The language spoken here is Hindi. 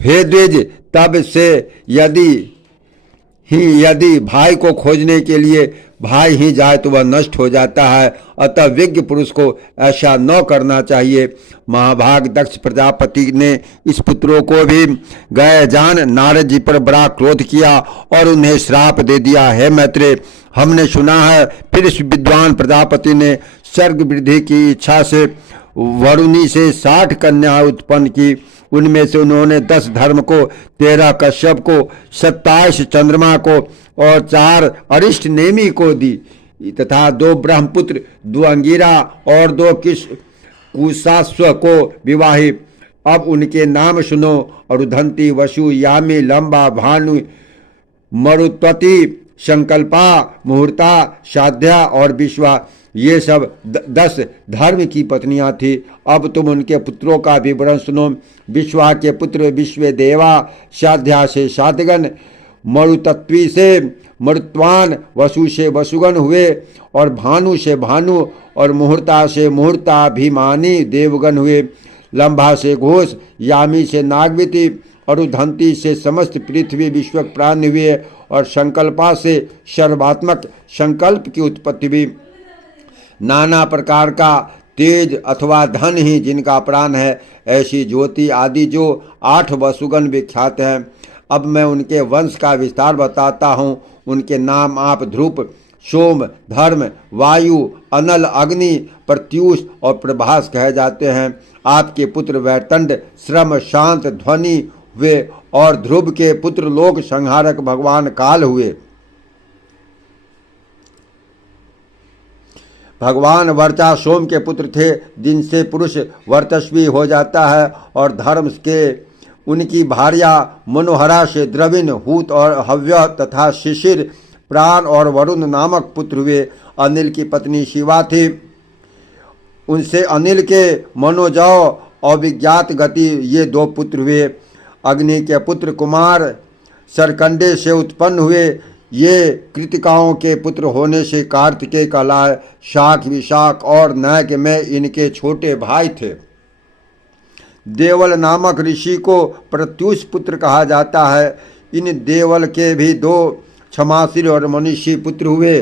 हे द्विज, तब से यदि भाई को खोजने के लिए भाई ही जाए तो वह नष्ट हो जाता है। अतः विज्ञ पुरुष को ऐसा न करना चाहिए। महाभाग दक्ष प्रजापति ने इस पुत्रों को भी गए जान नारद जी पर बड़ा क्रोध किया और उन्हें श्राप दे दिया। हे मैत्रेय, हमने सुना है फिर इस विद्वान प्रजापति ने स्वर्ग वृद्धि की इच्छा से वरुणी से 60 कन्याएं उत्पन्न की। उनमें से उन्होंने 10 धर्म को, 13 कश्यप को, 27 चंद्रमा को और 4 अरिष्ट नेमी को दी तथा 2 ब्रह्मपुत्र, 2 अंगिरा और 2 कुशाश्व को विवाही। अब उनके नाम सुनो। अरुधंती, वसु, यामी, लंबा, भानु, मरुत्वती, संकल्पा, मुहूर्ता, साध्या और विश्वा, ये सब 10 धर्म की पत्नियां थी। अब तुम उनके पुत्रों का विवरण सुनो। विश्वा के पुत्र विश्वदेवा, साध्या से सातगण, मरुतत्वी से मरुत्वान, वसु से वसुगण हुए और भानु से भानु और मुहूर्ता से मुहूर्ताभिमानी देवगण हुए। लंबा से घोष, यामी से नागवती, अरुधंती से समस्त पृथ्वी विश्व प्राण हुए और संकल्पा से सर्वात्मक संकल्प की उत्पत्ति हुई। नाना प्रकार का तेज अथवा धन ही जिनका प्राण है, ऐसी ज्योति आदि जो 8 वसुगण विख्यात हैं। अब मैं उनके वंश का विस्तार बताता हूँ। उनके नाम आप ध्रुप, सोम, धर्म, वायु, अनल, अग्नि, प्रत्यूष और प्रभास कहे जाते हैं। आपके पुत्र वैतंड, श्रम, शांत, ध्वनि हुए और ध्रुव के पुत्र लोक संहारक भगवान काल हुए। भगवान वर्चा सोम के पुत्र थे, जिनसे पुरुष वर्चस्वी हो जाता है, और धर्म के उनकी भार्या मनोहरा से द्रविण, हूत और हव्य तथा शिशिर, प्राण और वरुण नामक पुत्र हुए। अनिल की पत्नी शिवा थी, उनसे अनिल के मनोजव और विज्ञात गति ये 2 पुत्र हुए। अग्नि के पुत्र कुमार सरकंडे से उत्पन्न हुए। ये कृतिकाओं के पुत्र होने से कार्तिकेय कहलाए। शाक, विशाख और नैक में इनके छोटे भाई थे। देवल नामक ऋषि को प्रत्यूष पुत्र कहा जाता है। इन देवल के भी 2 क्षमाशील और मनीषी पुत्र हुए।